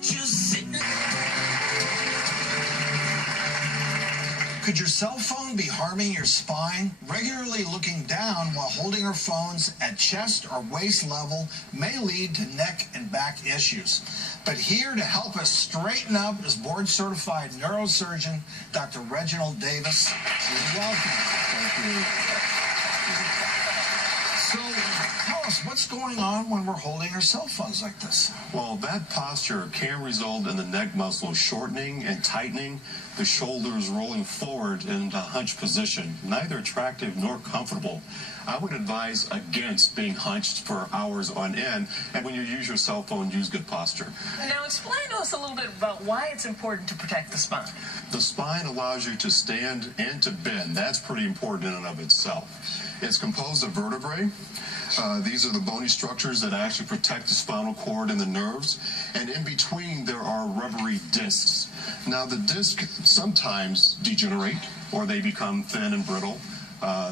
just sitting. Could your cell phone be harming your spine? Regularly looking down while holding our phones at chest or waist level may lead to neck and back issues. But here to help us straighten up is board-certified neurosurgeon Dr. Reginald Davis. Welcome. Thank you. So tell us, what's going on when we're holding our cell phones like this? Well, that posture can result in the neck muscle shortening and tightening, the shoulders rolling forward in a hunched position, neither attractive nor comfortable. I would advise against being hunched for hours on end, and when you use your cell phone, use good posture. Now explain to us a little bit about why it's important to protect the spine. The spine allows you to stand and to bend. That's pretty important in and of itself. It's composed of vertebrae. These are the bony structures that actually protect the spinal cord and the nerves. And in between, there are rubbery discs. Now, the discs sometimes degenerate, or they become thin and brittle.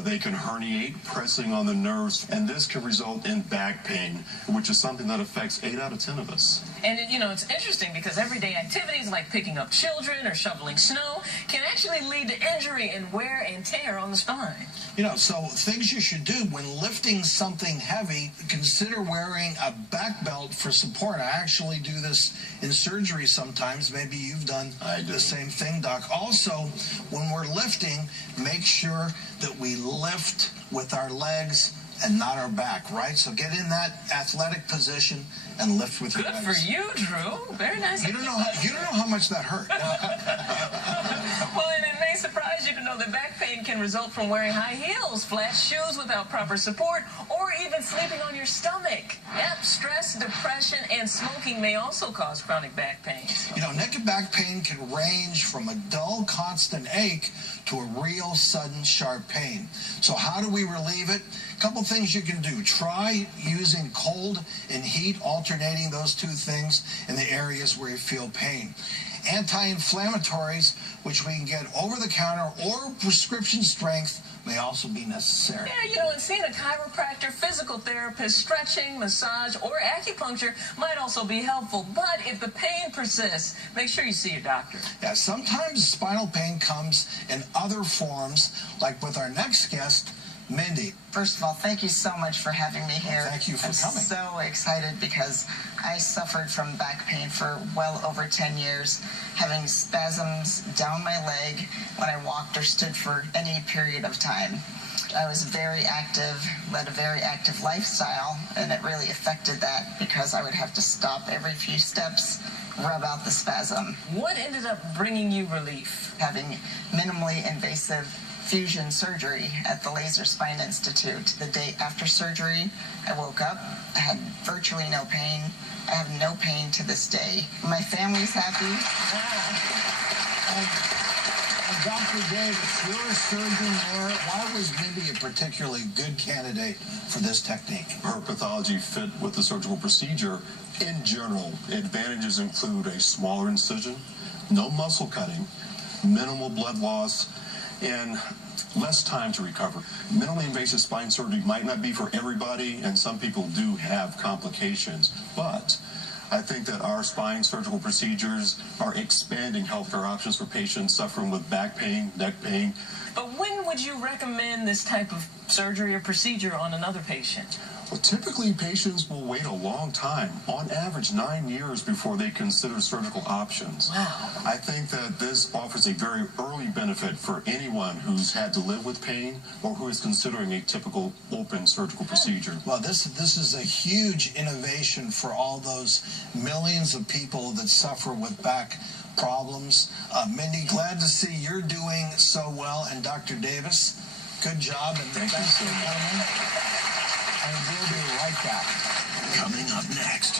They can herniate, pressing on the nerves, and this can result in back pain, which is something that affects 8 out of 10 of us. And, it's interesting because everyday activities like picking up children or shoveling snow can actually lead to injury and wear and tear on the spine. So things you should do when lifting something heavy, consider wearing a back belt for support. I actually do this in surgery sometimes. Maybe you've done the same thing, Doc. Also, when we're lifting, make sure that we lift with our legs and not our back, right? So get in that athletic position and lift with your legs. Good for you, Drew. Very nice. You don't know how much that hurt. Well, and it may surprise you to know that back pain can result from wearing high heels, flat shoes without proper support, or even sleeping on your stomach. Yep, stress, depression, and smoking may also cause chronic back pain. Neck and back pain can range from a dull, constant ache to a real, sudden, sharp pain. So how do we relieve it? A couple things you can do. Try using cold and heat, alternating those two things in the areas where you feel pain. Anti-inflammatories, which we can get over the counter or prescription strength, may also be necessary. Yeah, and seeing a chiropractor, physical therapist, stretching, massage, or acupuncture might also be helpful. But if the pain persists, make sure you see your doctor. Yeah, sometimes spinal pain comes in other forms, like with our next guest, Mindy. First of all, thank you so much for having me here. Well, thank you for coming. I'm so excited because I suffered from back pain for well over 10 years, having spasms down my leg when I walked or stood for any period of time. I was very active, led a very active lifestyle, and it really affected that because I would have to stop every few steps, rub out the spasm. What ended up bringing you relief? Having minimally invasive fusion surgery at the Laser Spine Institute. The day after surgery, I woke up, I had virtually no pain. I have no pain to this day. My family's happy. And Dr. Davis, you're a surgeon there. Why was Mindy a particularly good candidate for this technique? Her pathology fit with the surgical procedure. In general, advantages include a smaller incision, no muscle cutting, minimal blood loss, and less time to recover. Minimally invasive spine surgery might not be for everybody, and some people do have complications, but I think that our spine surgical procedures are expanding healthcare options for patients suffering with back pain, neck pain. But when would you recommend this type of surgery or procedure on another patient? Well, typically patients will wait a long time, on average 9 years, before they consider surgical options. Wow. I think that this offers a very early benefit for anyone who's had to live with pain or who is considering a typical open surgical procedure. Well, this is a huge innovation for all those millions of people that suffer with back problems. Mindy, glad to see you're doing so well. And Dr. Davis, good job. And thank you so much. And we'll be right back. Coming up next.